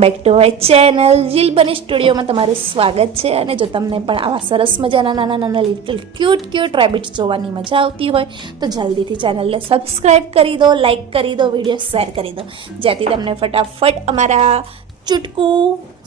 Back to my channel જીલ બની સ્ટુડિયોમાં તમારું સ્વાગત છે. અને જો તમને પણ આવા સરસ મજાના નાના નાના લિટલ ક્યુટ રેબિટ્સ જોવાની મજા આવતી હોય તો જલ્દીથી ચેનલને સબસ્ક્રાઈબ કરી દો, લાઇક કરી દો, વિડીયો શેર કરી દો, જેથી તમને ફટાફટ અમારા ચુટકુ,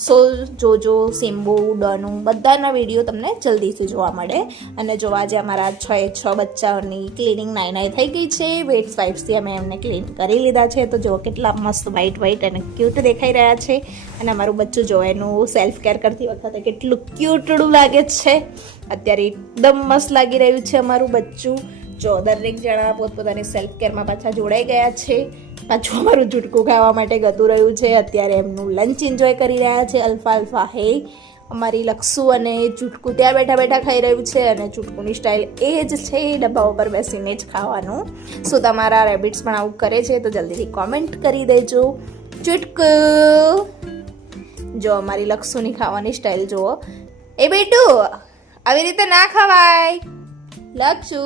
સોલ, જોજો, સિમ્બુ, ડોનું બધાના વિડીયો તમને જલ્દીથી જોવા મળે. અને જો આજે અમારા 6 બચ્ચાઓની ક્લિનિંગ નાઈ થઈ ગઈ છે. વેટ્સ વાઇપ્સથી અમે એમને ક્લીન કરી લીધા છે. તો જો કેટલા મસ્ત વ્હાઈટ અને ક્યુટ દેખાઈ રહ્યા છે. અને અમારું બચ્ચું જો એનું સેલ્ફ કેર કરતી વખતે કેટલું ક્યુટડું લાગે છે. અત્યારે એકદમ મસ્ત લાગી રહ્યું છે અમારું બચ્ચું. જો દરેક જણા પોતપોતાની સેલ્ફ કેરમાં પાછા જોડાઈ ગયા છે. પાછું અમારું ચૂટકું ખાવા માટે ગતું રહ્યું છે. અત્યારે એમનું લંચ એન્જોય કરી રહ્યા છે. અલ્ફા હે અમારી લક્ષુ અને ચૂટકું ત્યાં બેઠા ખાઈ રહ્યું છે. અને ચૂટકુની સ્ટાઇલ એ જ છે, ડબ્બા ઉપર બેસીને જ ખાવાનું. શું તમારા રેબિટ્સ પણ આવું કરે છે તો જલ્દીથી કોમેન્ટ કરી દેજો. ચૂટકુ જો અમારી લક્ષુની ખાવાની સ્ટાઇલ જુઓ. એ બેટુ આવી રીતે ના ખવાય. લક્ષુ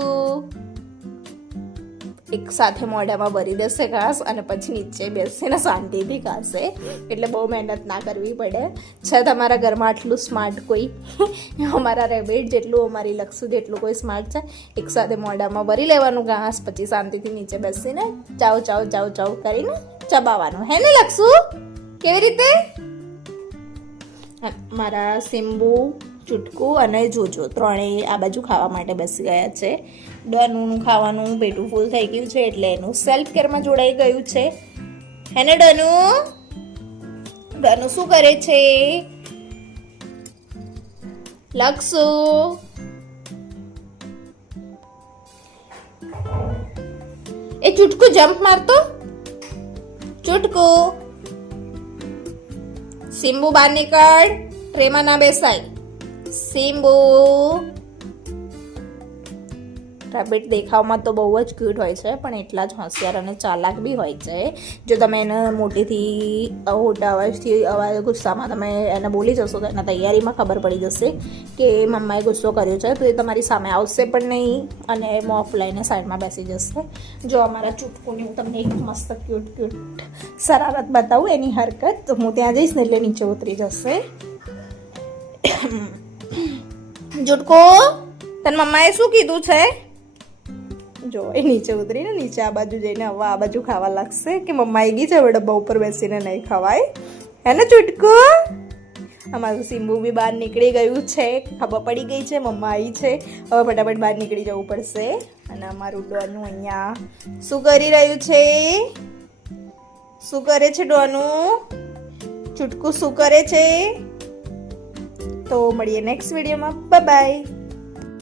એક સાથે મોઢામાં ભરી દેશે ઘાસ અને પછી નીચે બેસીને શાંતિથી ખાશે. એટલે બહુ મહેનત ના કરવી પડે. છે તમારા ઘરમાં આટલું સ્માર્ટ કોઈ? અમારા રેબિટ જેટલું, અમારી લક્ષુ જેટલું કોઈ સ્માર્ટ છે? એક સાથે મોઢામાં ભરી લેવાનું ઘાસ, પછી શાંતિથી નીચે બેસીને ચાવ કરીને ચબાવવાનું. હે ને લક્ષુ? કેવી રીતે? મારા સિમ્બુ, ચૂટકુ અને જોજો ત્રણેય આ બાજુ ખાવા માટે બેસી ગયા છે. ડોનું ખાવાનું પેટું ફૂલ થઈ ગયું છે એટલે એનું સેલ્ફ કેરમાં જોડાઈ ગયું છે. હે ને ડોનું? શું કરે છે? લક્ષુ એ ચૂટકુ જમ્પ મારતો. ચૂટકુ સિમ્બુ બહાર નીકળ, ટ્રેમાં ના બેસાય. સિમ્બુ રેબિટ દેખાવમાં તો બહુ જ ક્યુટ હોય છે, પણ એટલા જ હોશિયાર અને ચાલાક બી હોય છે. જો તમે એને મોટેથી મોટા અવાજ ગુસ્સામાં તમે એને બોલી જશો તો એના તૈયારીમાં ખબર પડી જશે કે મમ્માએ ગુસ્સો કર્યો છે, તો એ તમારી સામે આવશે પણ નહીં અને મોફ લઈને સાઈડમાં બેસી જશે. જો અમારા ચૂટકુની હું તમને એક મસ્ત ક્યુટ શરારત બતાવું, એની હરકત. તો હું ત્યાં જઈશ ને એટલે નીચે ઉતરી જશે. ચૂટકો તને મમ્માએ શું કીધું છે? જો એ નીચે ઉતરીને નીચે આ બાજુ જઈને હવે આ બાજુ ખાવા લાગશે કે મમ્મા આવી ગઈ છે, હવે ડબ્બા ઉપર બેસીને નહીં ખવાય. હે ને ચૂટકુ? અમારું સિમ્બુ બી બહાર નીકળી ગયું છે. ખબર પડી ગઈ છે મમ્મા આવી છે, હવે ફટાફટ બહાર નીકળી જવું પડશે. અને અમારું ડોનું અહીંયા શું કરી રહ્યું છે? શું કરે છે ડોનું? ચૂટકુ શું કરે છે? તો મળીએ નેક્સ્ટ વિડીયોમાં. બાય.